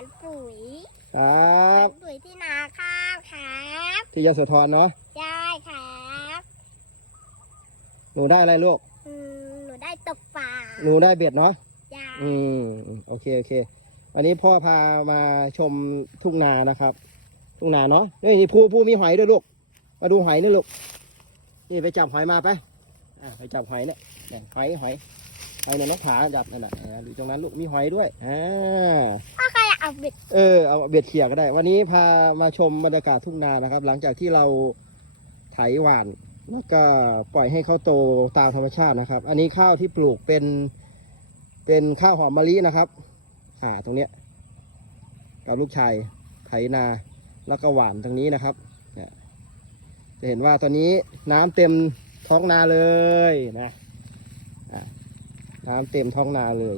ครับปุ๋ยที่นาข้าวครับที่ยโสธรเนาะ ได้ครับหนูได้อะไรลูก อืมหนูได้ตกปลาหนูได้เบ็ดเนาะ ได้อืม โอเค โอเค วันนี้พ่อพามาชมทุ่งนานะครับ ทุ่งนาเนาะ นี่นี่ภูภูมีหอยด้วยลูก มาดูหอยนี่ลูก นี่ไปจับหอยมาไปอะไปจับหอยเนี่ยเนี่ยหอยหอยหอยเนี่ยน้องผาจับนั่นน่ะอ่าดูตรงนั้นลูก มีหอยด้วย อ่าพ่อใครอยาก เอาเบ็ดเออเอาเบ็ดเขี่ยก็ได้ วันนี้พามาชมบรรยากาศทุ่งนานะครับ หลังจากที่เราไถหว่านแล้วก็ปล่อยให้เขาโตตามธรรมชาตินะครับ อันนี้ข้าวที่ปลูกเป็น เป็นข้าวหอมมะลินะครับอ่าตรงเนี้ยกับลูกชายไถนาแล้วก็หว่านตรงนี้นะครับเนี่ยจะเห็นว่าตอนนี้น้ำเต็มท้องนาเลยนะอะน้ำเต็มท้องนาเลย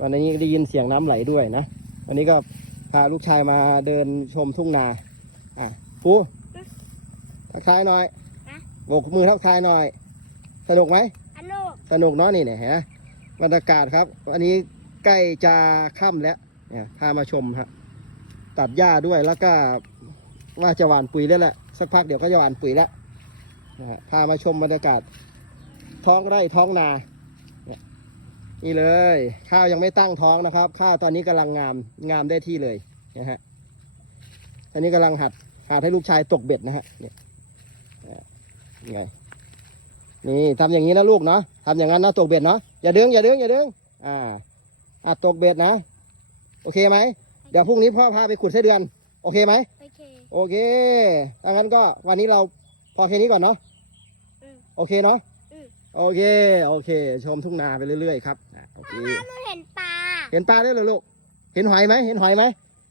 วันนี้ได้ยินเสียงน้ำไหลด้วยนะ วันนี้ก็พาลูกชายมาเดินชมทุ่งนาอะปูทักทายหน่อยโบกมือทักทายหน่อย สนุกไหมอนุสนุกเนาะนี่เนี่ยฮะบรรยากาศครับ วันนี้ใกล้จะค่ำแล้วเนี่ยพามาชมครับตัดหญ้าด้วยแล้วก็ว่าจะหว่านปุ๋ยแล้วแหละสักพักเดี๋ยวก็จะหว่านปุ๋ยแล้วนะฮะพามาชมบรรยากาศ ท้องไร่ท้องนาเนี่ย นี่เลย ข้าวยังไม่ตั้งท้องนะครับ ข้าวตอนนี้กำลังงามงามได้ที่เลยนะฮะอันนี้กำลังหัดหัดให้ลูกชายตกเบ็ดนะฮะเนี่ยอ่าไงนี่ทำอย่างนี้นะลูกเนาะทำอย่างนั้นนะตกเบ็ดเนาะอย่าดึงอย่าดึงอย่าดึงอ่าอะตกเบ็ดนะ โอเคไหมเดี๋ยวพรุ่งนี้พ่อพาไปขุดไส้เดือน โอเคไหมโอเคโอเคถ้างั้นก็วันนี้เราพอแค่นี้ก่อนเนาะอืมโอเคเนาะอืมโอเค โอเค ชมทุ่งนาไปเรื่อยๆครับ อะโอเคหนูเห็นปลาเห็นปลาด้วยเหรอลูก เห็นหอยไหมเห็นหอยไหม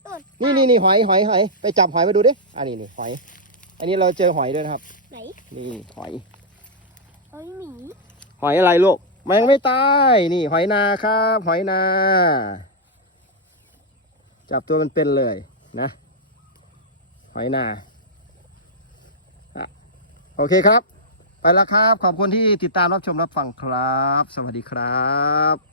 ตุดนี่นี่นี่หอยหอยหอยไปจับหอยมาดูดิอ่านี่นี่หอย อันนี้เราเจอหอยด้วยนะครับไหนนี่หอยโอ้ยหมีหอยอะไรลูกมันยังไม่ตายนี่หอยนาครับหอยนา จับตัวมันเป็นเลยนะ หอยนาอะโอเคครับ ไปแล้วครับ ขอบคุณที่ติดตามรับชมรับฟังครับ สวัสดีครับ